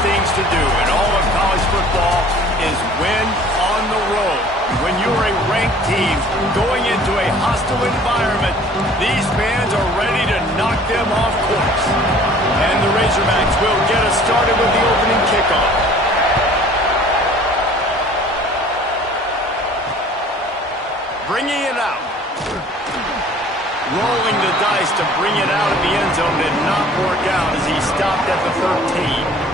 Things to do in all of college football is win on the road. When you're a ranked team going into a hostile environment, these fans are ready to knock them off course. And the Razorbacks will get us started with the opening kickoff. Bringing it out. Rolling the dice to bring it out of the end zone did not work out as he stopped at the 13.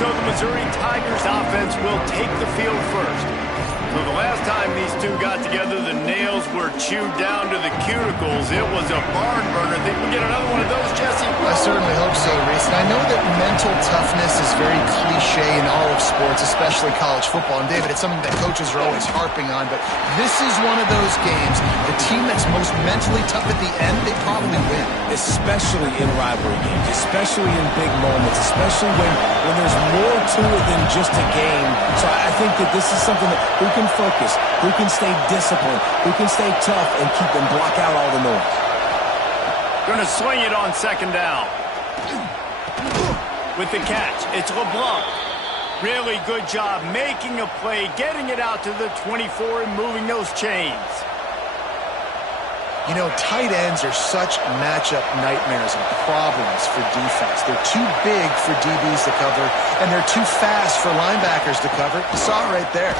So the Missouri Tigers offense will take the field first. So the last time these two got together, the nails were chewed down to the cuticles. It was a barn burner. Think we'll get another one of those, Jesse? I certainly hope so, Reese. And I know that mental toughness is very cliche in all of sports, especially college football. And David, it's something that coaches are always harping on. But this is one of those games, the team that's most mentally tough at the end, they probably win. Especially in rivalry games, especially in big moments, especially when there's more to it than just a game. So I think that this is something that who can focus, who can stay disciplined, who can stay tough and keep them block out all the noise. Going to swing it on second down. With the catch, it's LeBlanc. Really good job making a play, getting it out to the 24 and moving those chains. You know, tight ends are such matchup nightmares and problems for defense. They're too big for DBs to cover, and they're too fast for linebackers to cover. You saw it right there.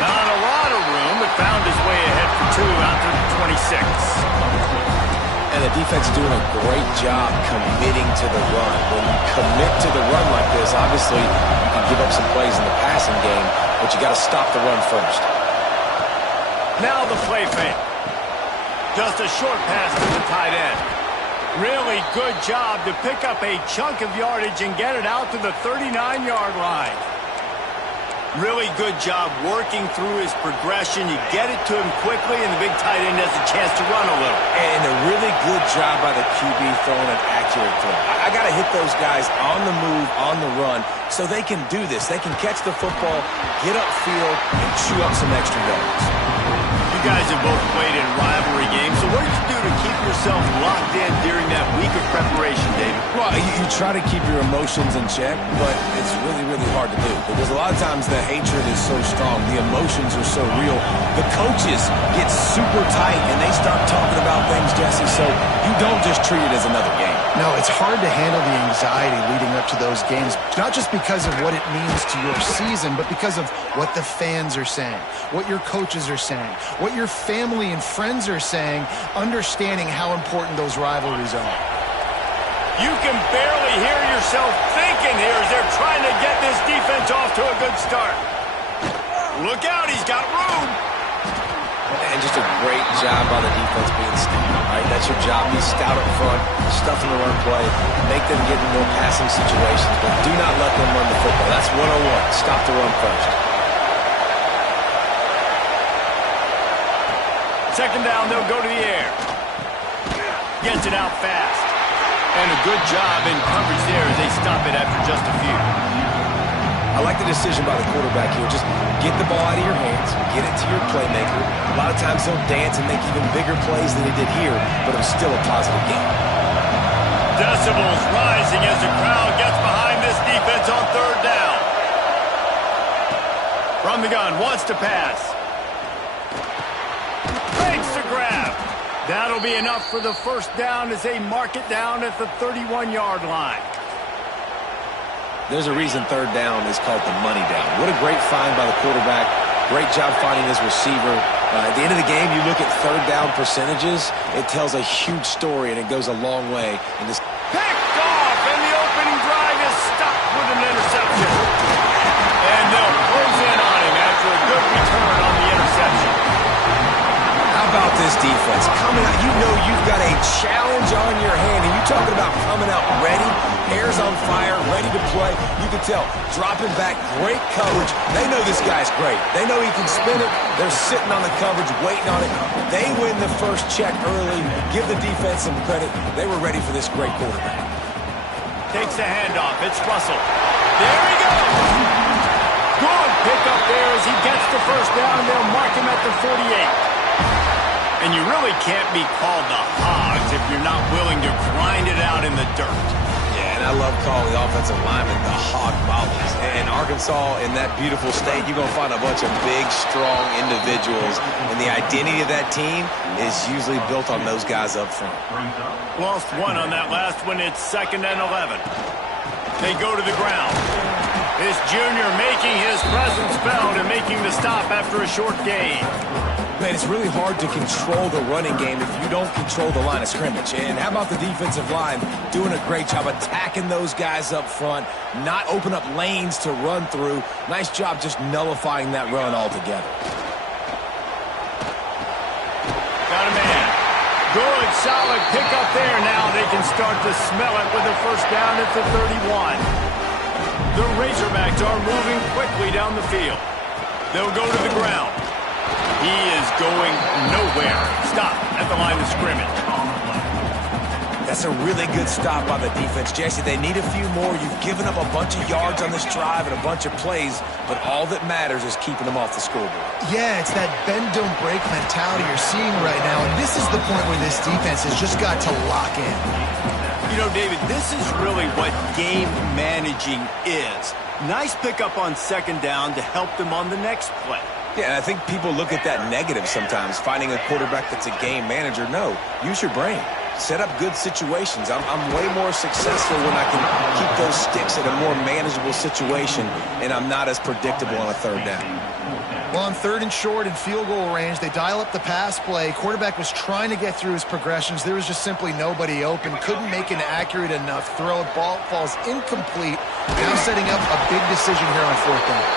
Not a lot of room, but found his way ahead for two out to the 26. And the defense is doing a great job committing to the run. When you commit to the run like this, obviously you can give up some plays in the passing game, but you got to stop the run first. Now the play fake. Just a short pass to the tight end. Really good job to pick up a chunk of yardage and get it out to the 39-yard line. Really good job working through his progression. You get it to him quickly, and the big tight end has a chance to run a little. And a really good job by the QB throwing an accurate throw. I got to hit those guys on the move, on the run, so they can do this. They can catch the football, get upfield, and chew up some extra yards. You guys have both played in rivalry games, so what did you do to keep yourself locked in during that week of preparation, David? Well, you try to keep your emotions in check, but it's really, really hard to do because a lot of times the hatred is so strong, the emotions are so real. The coaches get super tight and they start talking about things, Jesse, so you don't just treat it as another game. No, it's hard to handle the anxiety leading up to those games, not just because of what it means to your season, but because of what the fans are saying, what your coaches are saying, what your family and friends are saying, understanding how important those rivalries are. You can barely hear yourself thinking here as they're trying to get this defense off to a good start. Look out, he's got room. And just a great job by the defense being stout. Right? That's your job. Be stout up front, stuff in the run play, make them get in more passing situations, but do not let them run the football. That's 101. Stop the run first. Second down, they'll go to the air. Gets it out fast. And a good job in coverage there as they stop it after just a few. I like the decision by the quarterback here. Just get the ball out of your hands, get it to your playmaker. A lot of times he'll dance and make even bigger plays than he did here, but it was still a positive game. Decibels rising as the crowd gets behind this defense on third down. From the gun, wants to pass. Fakes the grab. That'll be enough for the first down as they mark it down at the 31-yard line. There's a reason third down is called the money down. What a great find by the quarterback. Great job finding his receiver. At the end of the game, you look at third down percentages. It tells a huge story, and it goes a long way. And this picked off, and the opening drive is stopped with an interception. And they'll close in on him after a good return on the interception. How about this defense. Coming out, you know you've got a challenge on your hand, and you're talking about coming out ready, hair's on fire, ready to play. You can tell, dropping back, great coverage. They know this guy's great. They know he can spin it. They're sitting on the coverage, waiting on it. They win the first check early. Give the defense some credit. They were ready for this great quarterback. Takes the handoff. It's Russell. There he goes. Good pickup there as he gets the first down. They'll mark him at the 48. And you really can't be called the Hogs if you're not willing to grind it out in the dirt. Yeah, and I love calling the offensive linemen the Hog Mollies. In Arkansas, in that beautiful state, you're going to find a bunch of big, strong individuals. And the identity of that team is usually built on those guys up front. Lost one on that last one. It's 2nd and 11. They go to the ground. This junior making his presence felt and making the stop after a short gain. Man, it's really hard to control the running game if you don't control the line of scrimmage. And how about the defensive line doing a great job attacking those guys up front, not open up lanes to run through. Nice job just nullifying that run altogether. Got a man. Good, solid pickup there. Now they can start to smell it with a first down at the 31. The Razorbacks are moving quickly down the field. They'll go to the ground. He is going nowhere. Stop at the line of scrimmage. That's a really good stop by the defense. Jesse, they need a few more. You've given up a bunch of yards on this drive and a bunch of plays, but all that matters is keeping them off the scoreboard. Yeah, it's that bend, don't break mentality you're seeing right now, and this is the point where this defense has just got to lock in. You know, David, this is really what game managing is. Nice pickup on 2nd down to help them on the next play. Yeah, and I think people look at that negative sometimes, finding a quarterback that's a game manager. No, use your brain. Set up good situations. I'm way more successful when I can keep those sticks at a more manageable situation, and I'm not as predictable on a 3rd down. Well, on 3rd and short and field goal range, they dial up the pass play. Quarterback was trying to get through his progressions. There was just simply nobody open. Couldn't make an accurate enough throw. Ball falls incomplete. Now setting up a big decision here on 4th down.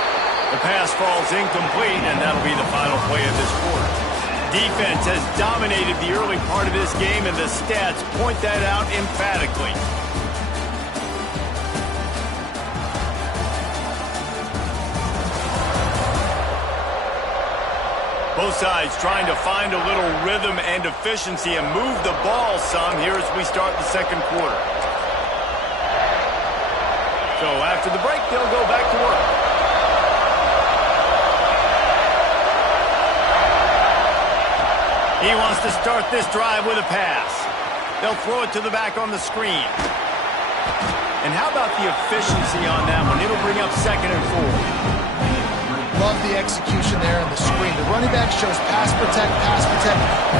The pass falls incomplete, and that'll be the final play of this quarter. Defense has dominated the early part of this game, and the stats point that out emphatically. Both sides trying to find a little rhythm and efficiency and move the ball some here as we start the 2nd quarter. So after the break, they'll go back to work. He wants to start this drive with a pass. They'll throw it to the back on the screen. And how about the efficiency on that one? It'll bring up 2nd and 4. Love the execution there on the screen. The running back shows pass protect.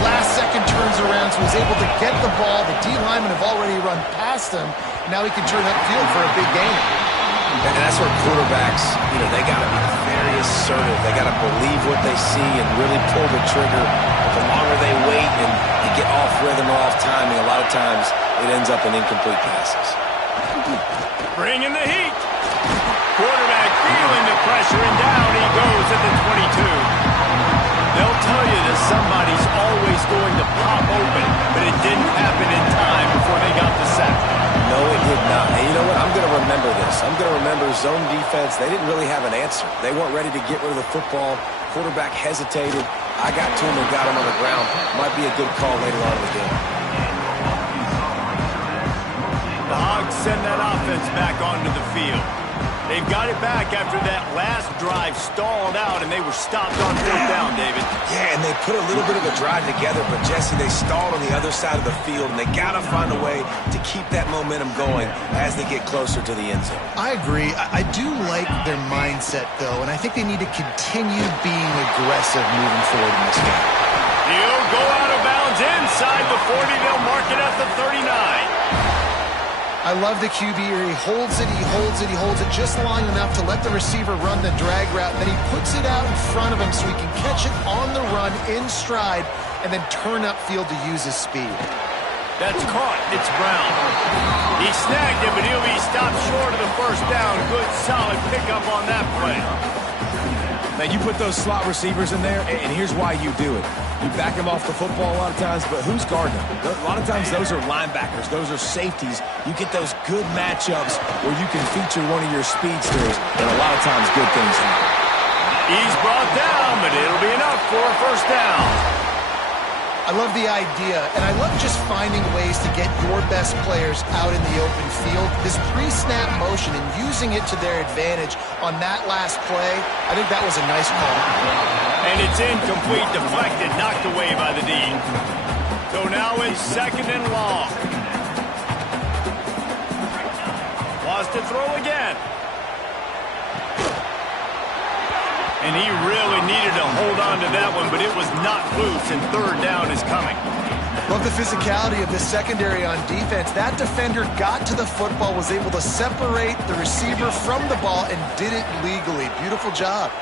Last second turns around, so he's able to get the ball. The D linemen have already run past him. Now he can turn upfield for a big gain. And that's where quarterbacks, they got to be very assertive. They got to believe what they see and really pull the trigger. But the longer they wait and they get off rhythm or off timing, a lot of times it ends up in incomplete passes. Bringing the heat. Quarterback feeling the pressure, and down he goes at the 22. They'll tell you that somebody's always going to pop open, but it didn't happen in time before they got the sack. No, it did not. And you know what? I'm going to remember this. I'm going to remember zone defense. They didn't really have an answer. They weren't ready to get rid of the football. Quarterback hesitated. I got to him and got him on the ground. Might be a good call later on in the game. The Hogs send that offense back onto the field. They've got it back after that last drive stalled out, and they were stopped on 4th down, David. Yeah, and they put a little bit of a drive together, but, Jesse, they stalled on the other side of the field, and they got to find a way to keep that momentum going as they get closer to the end zone. I agree. I do like their mindset, though, and I think they need to continue being aggressive moving forward in this game. He'll go out of bounds inside the 40. They'll mark it at the 39. I love the QB here. He holds it just long enough to let the receiver run the drag route, and then he puts it out in front of him so he can catch it on the run in stride and then turn upfield to use his speed. That's caught. It's Brown. He snagged it, but he'll be stopped short of the first down. Good, solid pickup on that play. Man, you put those slot receivers in there, and here's why you do it. You back them off the football a lot of times, but who's guarding them? A lot of times those are linebackers. Those are safeties. You get those good matchups where you can feature one of your speedsters, and a lot of times good things happen. He's brought down, but it'll be enough for a first down. I love the idea, and I love just finding ways to get your best players out in the open field. This pre-snap motion and using it to their advantage on that last play, I think that was a nice call. And it's incomplete, deflected, knocked away by the D. So now it's 2nd and long. Wants to throw again. And he really needed to hold on to that one, but it was not loose, and 3rd down is coming. Love the physicality of this secondary on defense. That defender got to the football, was able to separate the receiver from the ball, and did it legally. Beautiful job.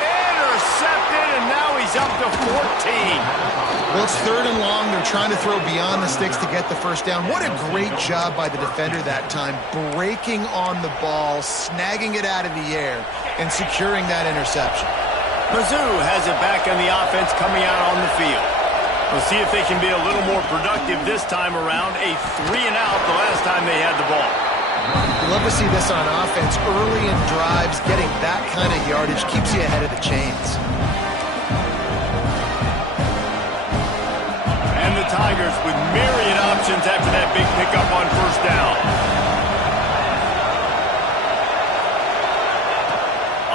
Intercepted, and now he's up to 14. Well, it's 3rd and long. They're trying to throw beyond the sticks to get the first down. What a great job by the defender that time, breaking on the ball, snagging it out of the air, and securing that interception. Mizz has it back on the offense coming out on the field. We'll see if they can be a little more productive this time around. A 3-and-out the last time they had the ball. You love to see this on offense. Early in drives, getting that kind of yardage keeps you ahead of the chains. And the Tigers with myriad options after that big pickup on first down.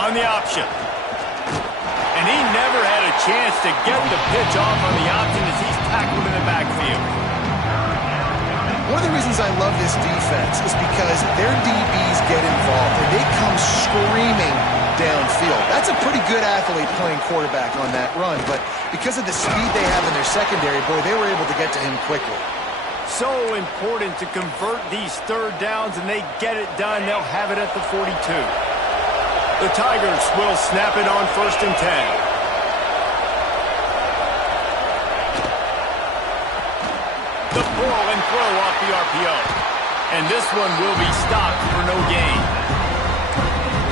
On the option. And he never had a chance to get the pitch off on the option as he's tackled in the backfield. One of the reasons I love this defense is because their DBs get involved and they come screaming downfield. That's a pretty good athlete playing quarterback on that run, but because of the speed they have in their secondary, boy, they were able to get to him quickly. So important to convert these 3rd downs, and they get it done. They'll have it at the 42. The Tigers will snap it on 1st and 10. The pull and throw off the RPO. And this one will be stopped for no gain.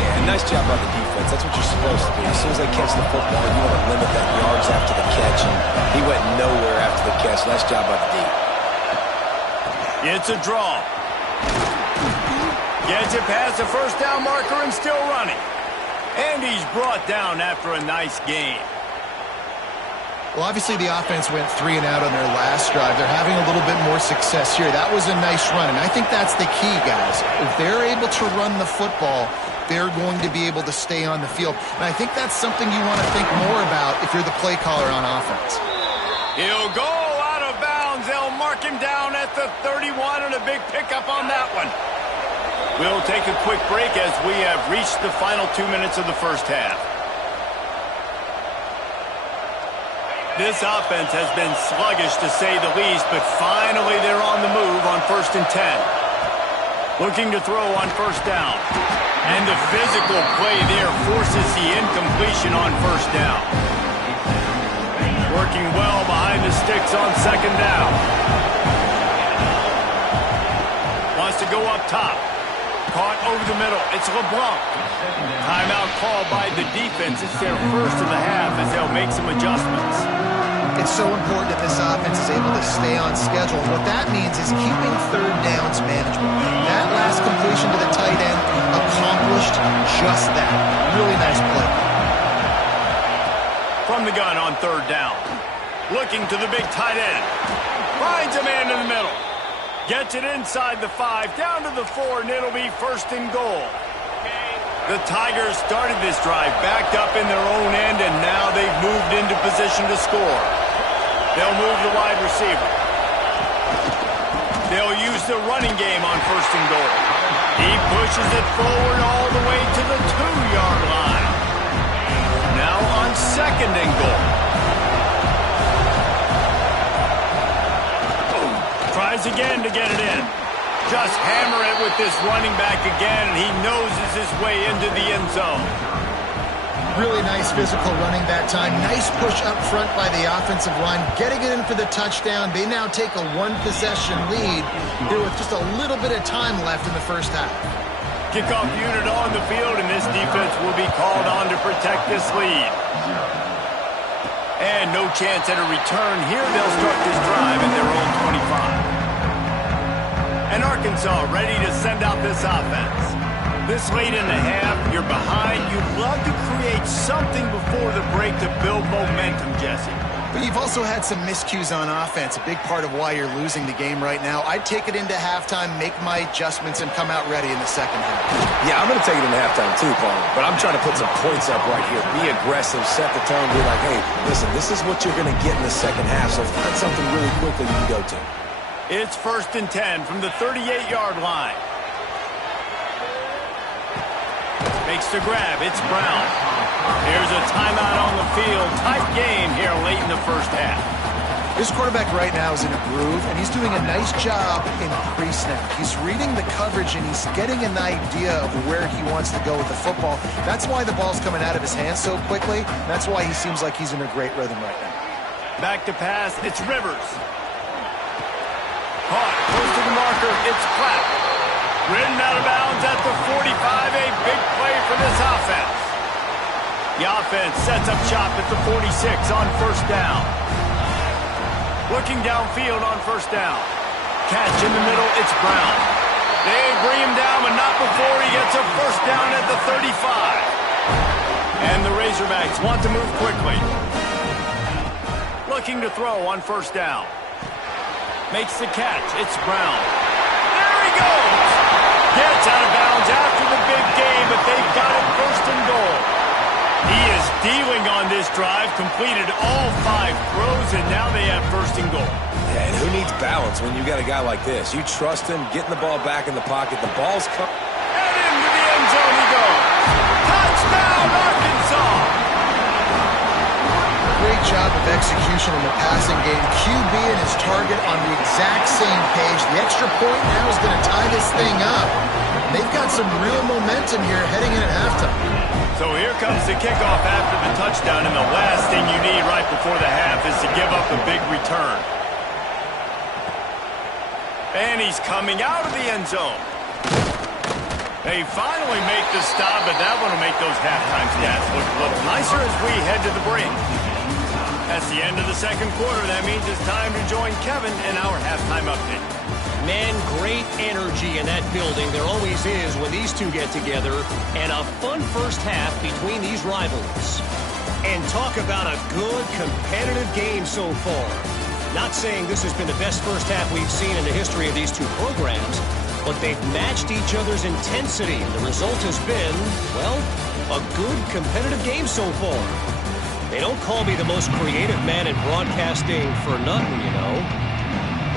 Yeah, nice job by the defense. That's what you're supposed to do. As soon as they catch the football, you want to limit that yards after the catch. And he went nowhere after the catch. Nice job by the D. It's a draw. Gets it past the first down marker and still running. And he's brought down after a nice gain. Well, obviously the offense went 3-and-out on their last drive. They're having a little bit more success here. That was a nice run, and I think that's the key, guys. If they're able to run the football, they're going to be able to stay on the field. And I think that's something you want to think more about if you're the play caller on offense. He'll go out of bounds. They'll mark him down at the 31, and a big pickup on that one. We'll take a quick break as we have reached the final 2 minutes of the first half. This offense has been sluggish to say the least, but finally they're on the move on 1st and 10. Looking to throw on first down. And the physical play there forces the incompletion on first down. Working well behind the sticks on 2nd down. Wants to go up top. Caught over the middle. It's LeBlanc. Timeout called by the defense. It's their first of the half as they'll make some adjustments. It's so important that this offense is able to stay on schedule. What that means is keeping 3rd downs manageable. That last completion to the tight end accomplished just that. Really nice play. From the gun on 3rd down. Looking to the big tight end. Finds a man in the middle. Gets it inside the 5, down to the 4, and it'll be 1st and goal. The Tigers started this drive backed up in their own end, and now they've moved into position to score. They'll move the wide receiver. They'll use the running game on 1st and goal. He pushes it forward all the way to the 2-yard line. Now on 2nd and goal. Tries again to get it in. Just hammer it with this running back again, and he noses his way into the end zone. Really nice physical running that time. Nice push up front by the offensive line. Getting it in for the touchdown. They now take a 1-possession lead here with just a little bit of time left in the first half. Kickoff unit on the field, and this defense will be called on to protect this lead. And no chance at a return here. They'll start this drive at their own 25. And Arkansas ready to send out this offense. This late in the half, you're behind. You'd love to create something before the break to build momentum, Jesse. But you've also had some miscues on offense, a big part of why you're losing the game right now. I'd take it into halftime, make my adjustments, and come out ready in the second half. Yeah, I'm going to take it into halftime too, Paul. But I'm trying to put some points up right here. Be aggressive, set the tone, be like, hey, listen, this is what you're going to get in the second half, so find something really quickly you can go to. It's 1st and 10 from the 38-yard line. Makes the grab. It's Brown. Here's a timeout on the field. Tight game here late in the first half. This quarterback right now is in a groove, and he's doing a nice job in pre-snap. He's reading the coverage, and he's getting an idea of where he wants to go with the football. That's why the ball's coming out of his hands so quickly. That's why he seems like he's in a great rhythm right now. Back to pass. It's Rivers. Caught. Close to the marker. It's Clapp. Ridden out of bounds at the 45. A big play for this offense. The offense sets up shop at the 46 on 1st down. Looking downfield on 1st down. Catch in the middle. It's Brown. They bring him down, but not before he gets a 1st down at the 35. And the Razorbacks want to move quickly. Looking to throw on 1st down. Makes the catch. It's Brown. There he goes. Gets out of bounds after the big game, but they've got it 1st and goal. He is dealing on this drive, completed all 5 throws, and now they have 1st and goal. Yeah, and who needs balance when you got a guy like this? You trust him, getting the ball back in the pocket. The ball's coming. And into the end zone he goes. Touchdown, Arkansas! Great job of execution in the passing game. QB and his target on the exact same page. The extra point now is going to tie this thing up. They've got some real momentum here heading in at halftime. So here comes the kickoff after the touchdown, and the last thing you need right before the half is to give up a big return. And he's coming out of the end zone. They finally make the stop, but that one will make those halftime stats look a little nicer as we head to the break. That's the end of the second quarter. That means it's time to join Kevin in our halftime update. Man, great energy in that building. There always is when these two get together. And a fun first half between these rivals. And talk about a good, competitive game so far. Not saying this has been the best first half we've seen in the history of these two programs, but they've matched each other's intensity. The result has been, well, a good, competitive game so far. They don't call me the most creative man in broadcasting for nothing, you know.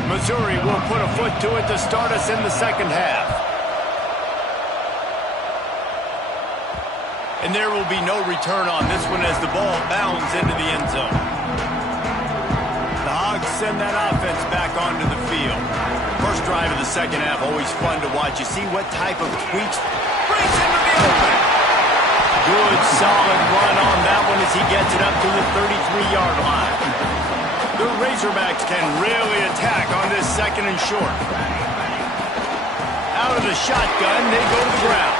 Missouri will put a foot to it to start us in the second half. And there will be no return on this one as the ball bounds into the end zone. The Hogs send that offense back onto the field. First drive of the second half, always fun to watch. You see what type of tweaks breaks into the open. Good, solid run on that one as he gets it up to the 33-yard line. The Razorbacks can really attack on this 2nd and short. Out of the shotgun, they go to the ground.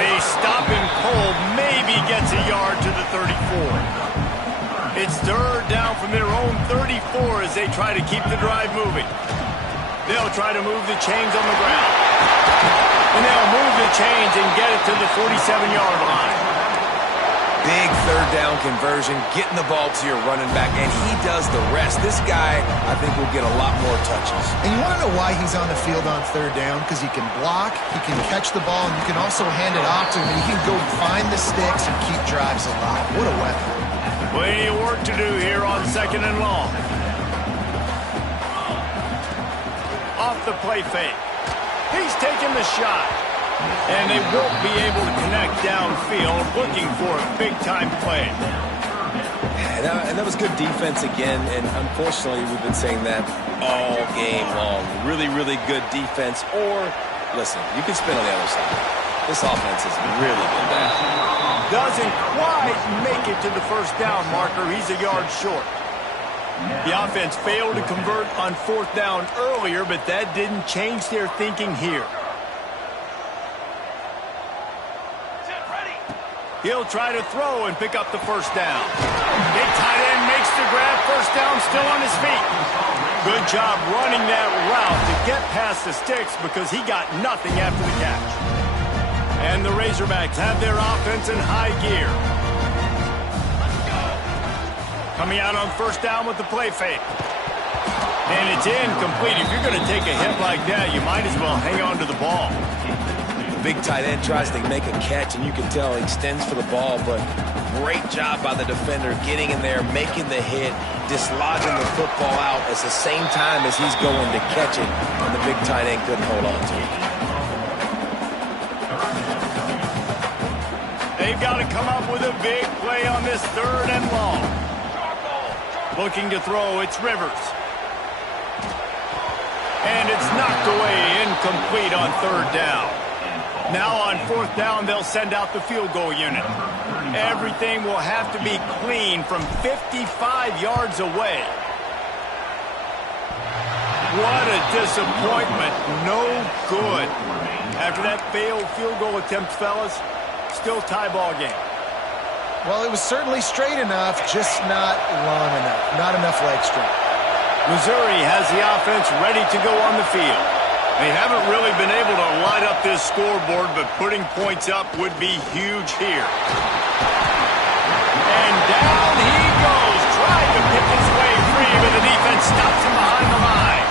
A stop and cold maybe gets a yard to the 34. It's 3rd down from their own 34 as they try to keep the drive moving. They'll try to move the chains on the ground. And they'll move the chains and get it to the 47-yard line. Big 3rd down conversion, getting the ball to your running back, and he does the rest. This guy, I think, will get a lot more touches. And you want to know why he's on the field on 3rd down? Because he can block, he can catch the ball, and you can also hand it off to him. He can go find the sticks and keep drives alive. What a weapon. Plenty of work to do here on 2nd and long. Off the play fake. He's taking the shot. And they won't be able to connect downfield, looking for a big-time play. And that was good defense again, and unfortunately we've been saying that all game long. Really, really good defense, or, listen, you can spin on the other side. This offense has really been bad. Doesn't quite make it to the 1st down marker. He's a yard short. The offense failed to convert on 4th down earlier, but that didn't change their thinking here. He'll try to throw and pick up the first down. Big tight end makes the grab. First down, still on his feet. Good job running that route to get past the sticks because he got nothing after the catch. And the Razorbacks have their offense in high gear. Coming out on first down with the play fake. And it's incomplete. If you're going to take a hit like that, you might as well hang on to the ball. Big tight end tries to make a catch, and you can tell he extends for the ball, but great job by the defender getting in there, making the hit, dislodging the football out at the same time as he's going to catch it, and the big tight end couldn't hold on to it. They've got to come up with a big play on this third and long. Looking to throw, it's Rivers. And it's knocked away, incomplete on third down. Now on fourth down, they'll send out the field goal unit. Everything will have to be clean from 55 yards away. What a disappointment. No good. After that failed field goal attempt, fellas, still tie ball game. Well, it was certainly straight enough, just not long enough. Not enough leg strength. Missouri has the offense ready to go on the field. They haven't really been able to light up this scoreboard, but putting points up would be huge here. And down he goes, trying to pick his way free, but the defense stops him behind the line.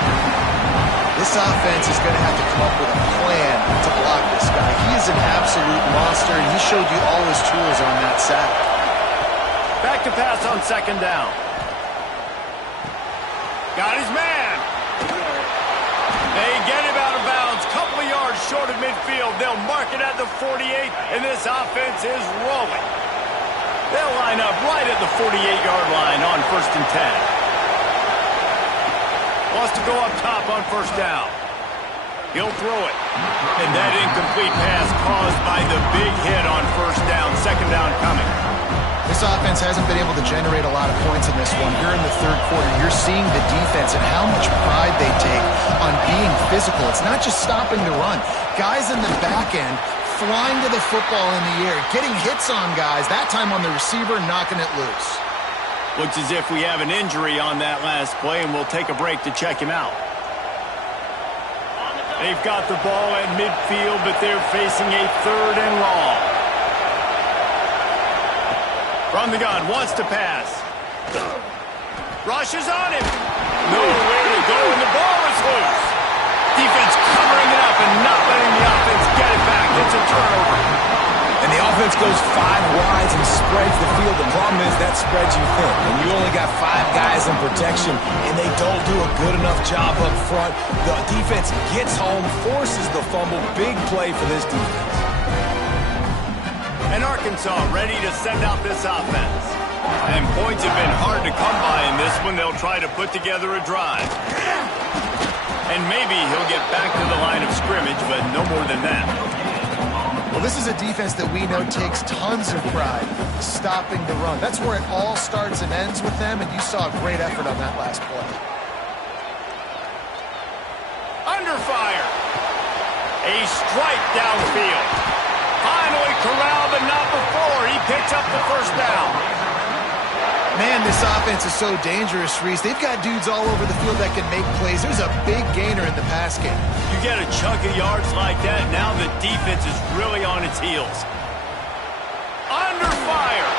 This offense is going to have to come up with a plan to block this guy. He is an absolute monster, and he showed you all his tools on that sack. Back to pass on second down. Got his man. They get him out of bounds, couple of yards short of midfield. They'll mark it at the 48, and this offense is rolling. They'll line up right at the 48-yard line on 1st and 10. Wants to go up top on first down. He'll throw it. And that incomplete pass caused by the big hit on first down. Second down coming. This offense hasn't been able to generate a lot of points in this one. Here in the third quarter, you're seeing the defense and how much pride they take on being physical. It's not just stopping the run. Guys in the back end flying to the football in the air, getting hits on guys, that time on the receiver, knocking it loose. Looks as if we have an injury on that last play, and we'll take a break to check him out. They've got the ball at midfield, but they're facing a third and long. From the gun, wants to pass. Rushes on him. Nowhere to go, and the ball is loose. Defense covering it up and not letting the offense get it back. It's a turnover. And the offense goes 5 wides and spreads the field. The problem is that spreads you thin. And you only got 5 guys in protection, and they don't do a good enough job up front. The defense gets home, forces the fumble. Big play for this defense. And Arkansas ready to send out this offense. And points have been hard to come by in this one. They'll try to put together a drive. And maybe he'll get back to the line of scrimmage, but no more than that. Well, this is a defense that we know takes tons of pride stopping the run. That's where it all starts and ends with them, and you saw a great effort on that last play. Under fire. A strike downfield. Finally corralled, but not before. He picks up the first down. Man, this offense is so dangerous, Reese. They've got dudes all over the field that can make plays. There's a big gainer in the pass game. You get a chunk of yards like that, now the defense is really on its heels. Under fire.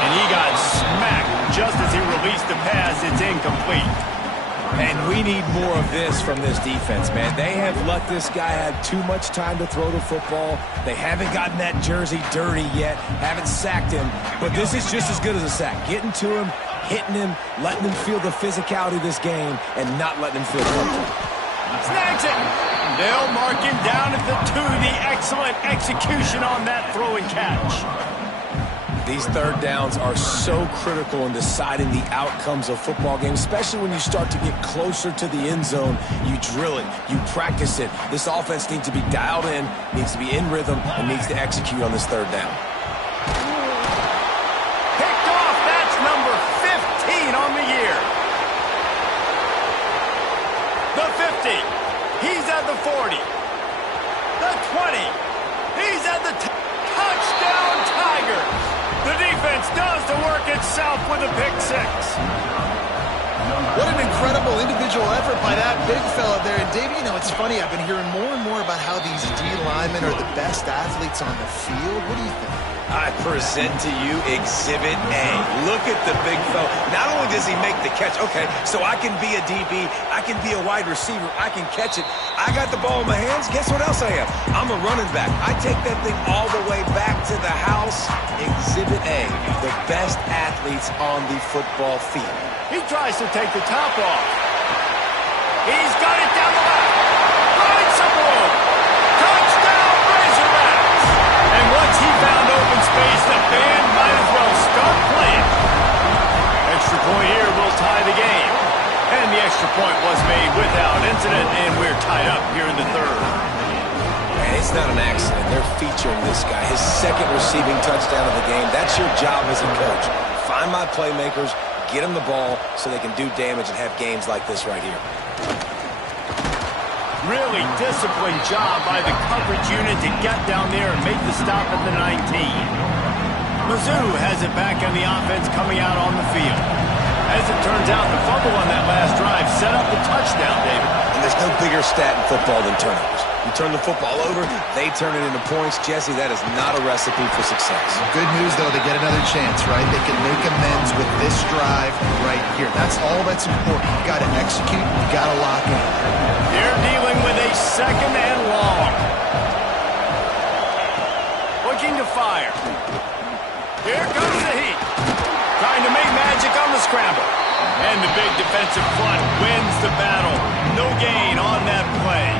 And he got smacked just as he released the pass. It's incomplete. And we need more of this from this defense, man. They have let this guy have too much time to throw the football. They haven't gotten that jersey dirty yet, haven't sacked him. But this is just as good as a sack. Getting to him, hitting him, letting him feel the physicality of this game, and not letting him feel comfortable. Snags it. They'll mark him down at the 2. The excellent execution on that throw and catch. These third downs are so critical in deciding the outcomes of football games, especially when you start to get closer to the end zone. You drill it, you practice it. This offense needs to be dialed in, needs to be in rhythm, and needs to execute on this third down. Picked off, that's number 15 on the year. The 50, he's at the 40. The 20, he's at the 10. Touchdown, Tigers! The defense does the work itself with a pick six. What an incredible individual effort by that big fella there. And, Davey, you know, it's funny. I've been hearing more and more about how these D linemen are the best athletes on the field. What do you think? I present to you Exhibit A. Look at the big fella. Not only does he make the catch, okay, so I can be a DB, I can be a wide receiver, I can catch it. I got the ball in my hands. Guess what else I am? I'm a running back. I take that thing all the way back to the house. Exhibit A, the best athletes on the football field. He tries to take the top off. He's got it down the left. Finds some room. Touchdown, Razorbacks! And once he found open space, the band might as well start playing. Extra point here will tie the game. And the extra point was made without incident, and we're tied up here in the third. And it's not an accident. They're featuring this guy. His second receiving touchdown of the game. That's your job as a coach. Find my playmakers, get them the ball so they can do damage and have games like this right here. Really disciplined job by the coverage unit to get down there and make the stop at the 19. Mizz has it back on the offense coming out on the field. As it turns out, the fumble on that last drive set up the touchdown, David. And there's no bigger stat in football than turnovers. You turn the football over, they turn it into points. Jesse, that is not a recipe for success. Good news, though, they get another chance, right? They can make amends with this drive right here. That's all that's important. You got to execute, you got to lock in. They're dealing with a second and long. Looking to fire. Here comes the heat. Trying to make magic on the scramble. And the big defensive front wins the battle. No gain on that play.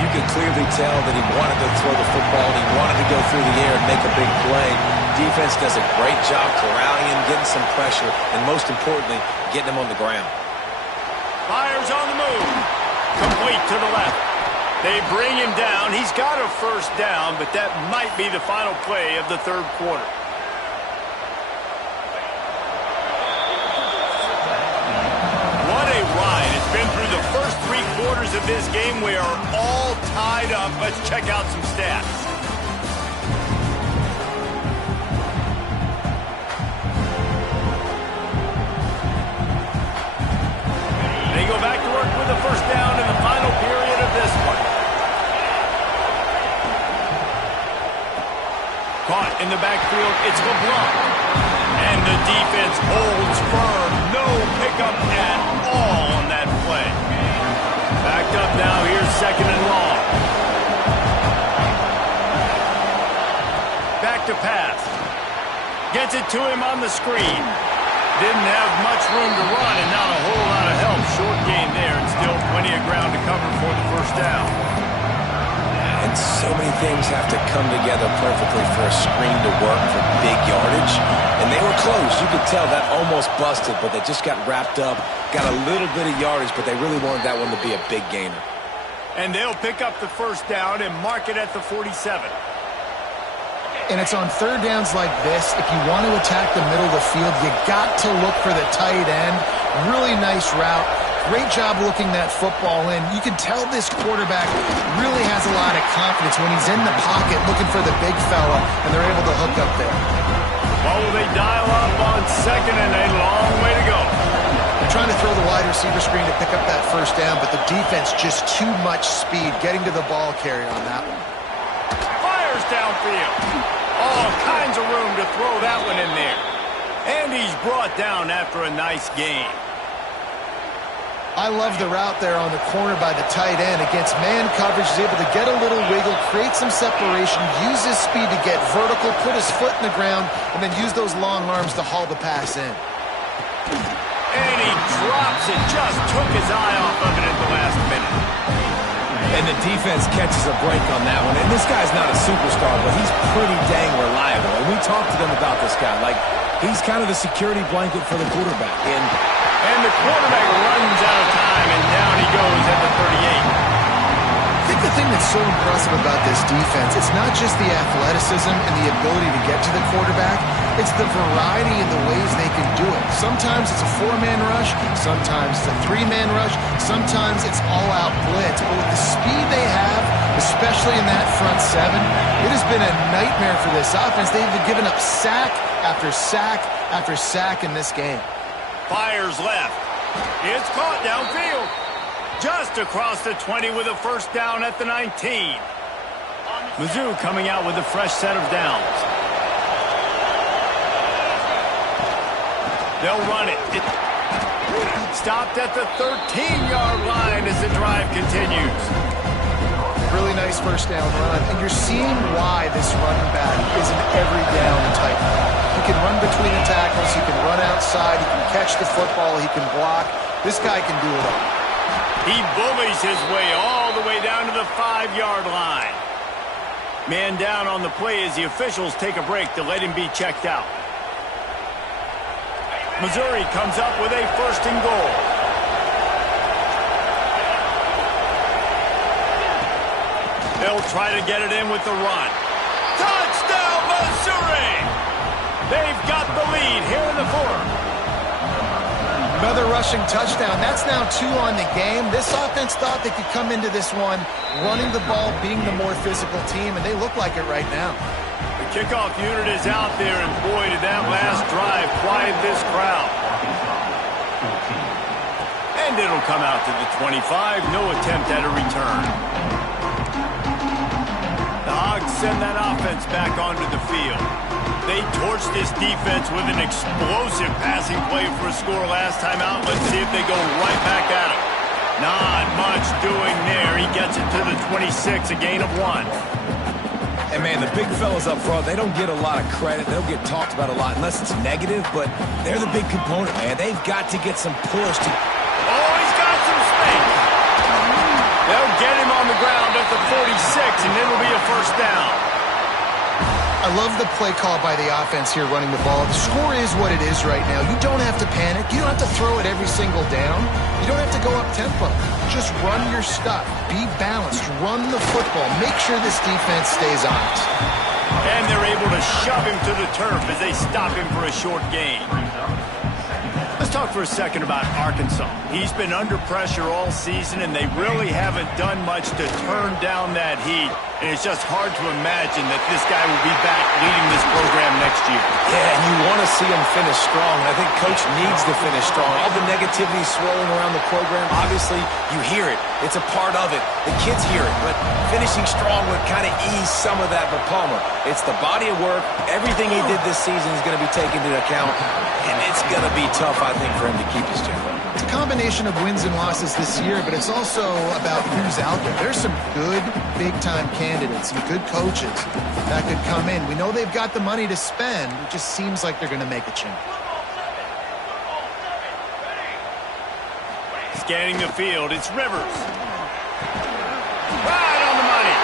You could clearly tell that he wanted to throw the football and he wanted to go through the air and make a big play. Defense does a great job corralling him, getting some pressure, and most importantly, getting him on the ground. Fires on the move. Complete to the left. They bring him down. He's got a first down, but that might be the final play of the third quarter. What a ride. It's been through the first 3 quarters of this game. We are all tied up. Let's check out some stats. They go back to work with the first down in the final period of this one. Caught in the backfield, it's LeBlanc. And the defense holds firm. No pickup at all on that play. Backed up now, here's second and long. Back to pass. Gets it to him on the screen. Didn't have much room to run and not a whole lot of help. Short gain there and still plenty of ground to cover for the first down. And so many things have to come together perfectly for a screen to work for big yardage. And they were close. You could tell that almost busted, but they just got wrapped up, got a little bit of yardage, but they really wanted that one to be a big gainer. And they'll pick up the first down and mark it at the 47. And it's on third downs like this, if you want to attack the middle of the field, you got to look for the tight end. Really nice route. Great job looking that football in. You can tell this quarterback really has a lot of confidence when he's in the pocket looking for the big fella, and they're able to hook up there. Well, will they dial up on second and a long way to go? They're trying to throw the wide receiver screen to pick up that first down, but the defense just too much speed getting to the ball carrier on that one. Fires downfield. All kinds of room to throw that one in there. And he's brought down after a nice gain. I love the route there on the corner by the tight end. Against man coverage, he's able to get a little wiggle, create some separation, use his speed to get vertical, put his foot in the ground, and then use those long arms to haul the pass in. And he drops it. Just took his eye off of it at the last minute. And the defense catches a break on that one. And this guy's not a superstar, but he's pretty dang reliable. And we talked to them about this guy. Like, he's kind of the security blanket for the quarterback. And the quarterback runs out of time, and down he goes at the 38. I think the thing thing that's so impressive about this defense, it's not just the athleticism and the ability to get to the quarterback, it's the variety in the ways they can do it. Sometimes it's a 4-man rush, sometimes it's a 3-man rush, sometimes it's all-out blitz. But with the speed they have, especially in that front 7, it has been a nightmare for this offense. They've been giving up sack after sack after sack in this game. Fires left. It's caught downfield. Just across the 20 with a first down at the 19. Mizz coming out with a fresh set of downs. They'll run it. Stopped at the 13-yard line as the drive continues. Really nice first down run. And you're seeing why this running back is an every down type. He can run between the tackles. He can run outside. He can catch the football. He can block. This guy can do it all. He bullies his way all the way down to the 5-yard line. Man down on the play as the officials take a break to let him be checked out. Missouri comes up with a 1st and goal. They'll try to get it in with the run. Touchdown, Missouri! They've got the lead here in the 4th. Another rushing touchdown. That's now 2 on the game. This offense thought they could come into this one running the ball, being the more physical team, and they look like it right now. The kickoff unit is out there, and boy, did that last drive quiet this crowd. And it'll come out to the 25. No attempt at a return. The Hogs send that offense back onto the field. They torched this defense with an explosive passing play for a score last time out. Let's see if they go right back at him. Not much doing there. He gets it to the 26, a gain of 1. And, man, the big fellas up front, they don't get a lot of credit. They'll get talked about a lot unless it's negative, but they're the big component, man. They've got to get some push. Oh, he's got some space. They'll get him on the ground at the 46, and it'll be a first down. I love the play call by the offense here running the ball. The score is what it is right now. You don't have to panic. You don't have to throw it every single down. You don't have to go up tempo. Just run your stuff. Be balanced. Run the football. Make sure this defense stays honest. And they're able to shove him to the turf as they stop him for a short gain. Let's talk for a second about Arkansas. He's been under pressure all season, and they really haven't done much to turn down that heat. And it's just hard to imagine that this guy will be back leading this program next year. Yeah, and you want to see him finish strong. I think Coach needs to finish strong. All the negativity swirling around the program, obviously, you hear it. It's a part of it. The kids hear it. But finishing strong would kind of ease some of that. But Palmer, it's the body of work. Everything he did this season is going to be taken into account. And it's going to be tough, I think, for him to keep his job. It's a combination of wins and losses this year, but it's also about who's out there. There's some good big-time candidates, some good coaches that could come in. We know they've got the money to spend. It just seems like they're going to make a change. Scanning the field, it's Rivers. Right on the money.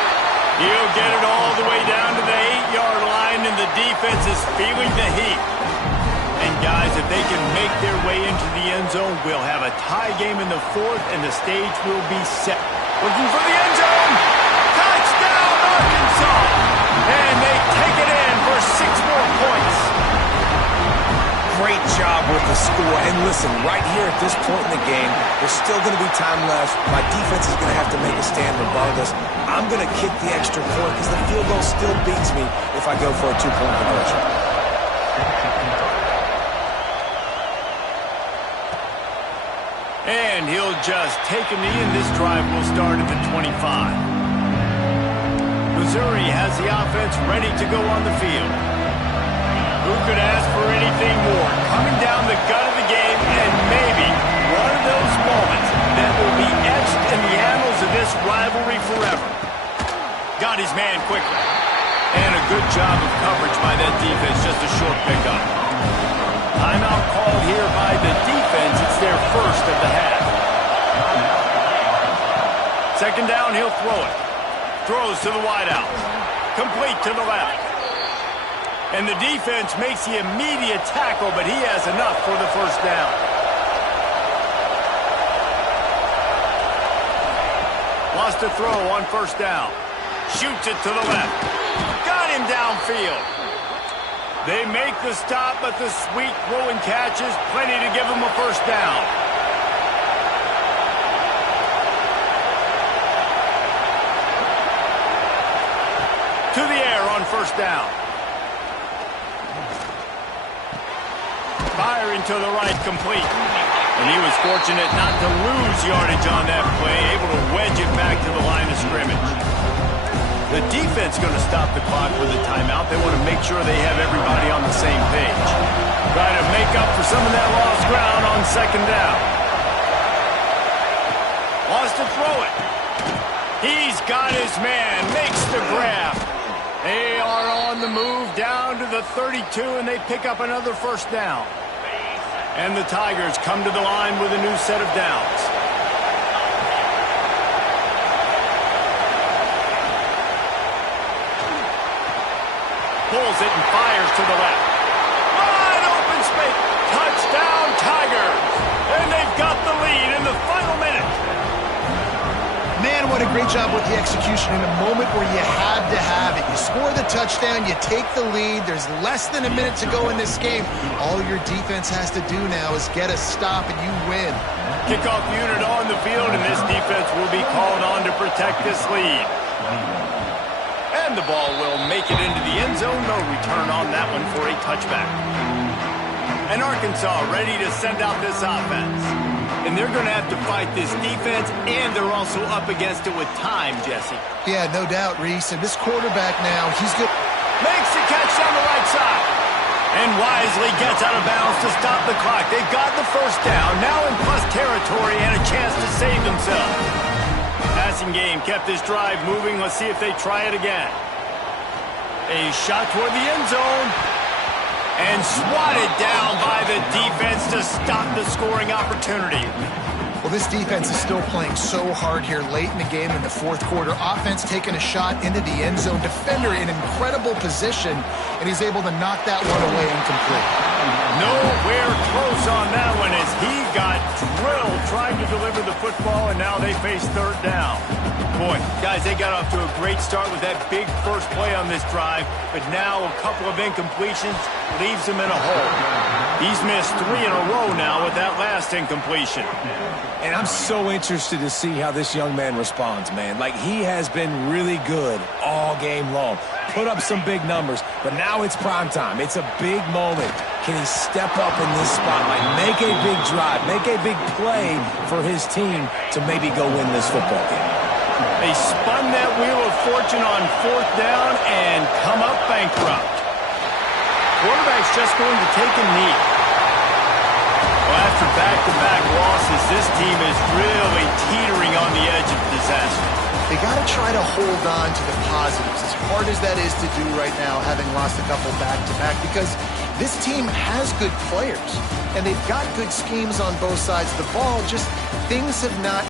He'll get it all the way down to the 8-yard line, and the defense is feeling the heat. And, guys, if they can make their way into the end zone, we'll have a tie game in the 4th, and the stage will be set. Looking for the end zone. Touchdown, Arkansas. And they take it in for 6 more points. Great job with the score. And listen, right here at this point in the game, there's still going to be time left. My defense is going to have to make a stand regardless. I'm going to kick the extra point because the field goal still beats me if I go for a 2-point conversion. And he'll just take a knee, and this drive will start at the 25. Missouri has the offense ready to go on the field. Who could ask for anything more? Coming down the gut of the game, and maybe one of those moments that will be etched in the annals of this rivalry forever. Got his man quickly. And a good job of coverage by that defense, just a short pickup. Timeout called here by the defense. It's their first of the half. Second down, he'll throw it. Throws to the wideout. Complete to the left. And the defense makes the immediate tackle, but he has enough for the first down. wants to throw on first down. Shoots it to the left. Got him downfield. They make the stop, but the sweet throw and catch is plenty to give him a first down. To the air on first down. Firing to the right, complete. And he was fortunate not to lose yardage on that play, able to wedge it back to the line of scrimmage. The defense going to stop the clock with a timeout. They want to make sure they have everybody on the same page. Trying to make up for some of that lost ground on second down. Wants to throw it. He's got his man, makes the grab. They are on the move down to the 32, and they pick up another first down. And the Tigers come to the line with a new set of downs. Pulls it and fires to the left. Wide open space. Touchdown, Tigers. And they've got the lead in the final minute. Man, what a great job with the execution in a moment where you had to have it. You score the touchdown, you take the lead. There's less than a minute to go in this game. All your defense has to do now is get a stop and you win. Kickoff unit on the field, and this defense will be called on to protect this lead. And the ball will make it into the end zone. No return on that one for a touchback. And Arkansas ready to send out this offense. And they're going to have to fight this defense, and they're also up against it with time, Jesse. Yeah, no doubt, Reese. And this quarterback now, he's good. Makes the catch down the right side. And wisely gets out of bounds to stop the clock. They've got the first down, now in plus territory and a chance to save themselves. Passing game kept this drive moving. Let's see if they try it again. A shot toward the end zone. And swatted down by the defense to stop the scoring opportunity. Well, this defense is still playing so hard here late in the game in the fourth quarter. Offense taking a shot into the end zone. Defender in incredible position, and he's able to knock that one away incomplete. Nowhere close on that one as he got drilled trying to deliver the football, and now they face third down. Boy, guys, they got off to a great start with that big first play on this drive, but now a couple of incompletions leaves them in a hole. He's missed 3 in a row now with that last incompletion. And I'm so interested to see how this young man responds, man. Like, he has been really good all game long. Put up some big numbers, but now it's prime time. It's a big moment. Can he step up in this spot, like make a big drive, make a big play for his team to maybe go win this football game? They spun that wheel of fortune on fourth down and come up bankrupt. Quarterback's just going to take a knee. Well, after back-to-back losses, this team is really teetering on the edge of disaster. They got to try to hold on to the positives, as hard as that is to do right now, having lost a couple back-to-back, because this team has good players, and they've got good schemes on both sides of the ball, just things have not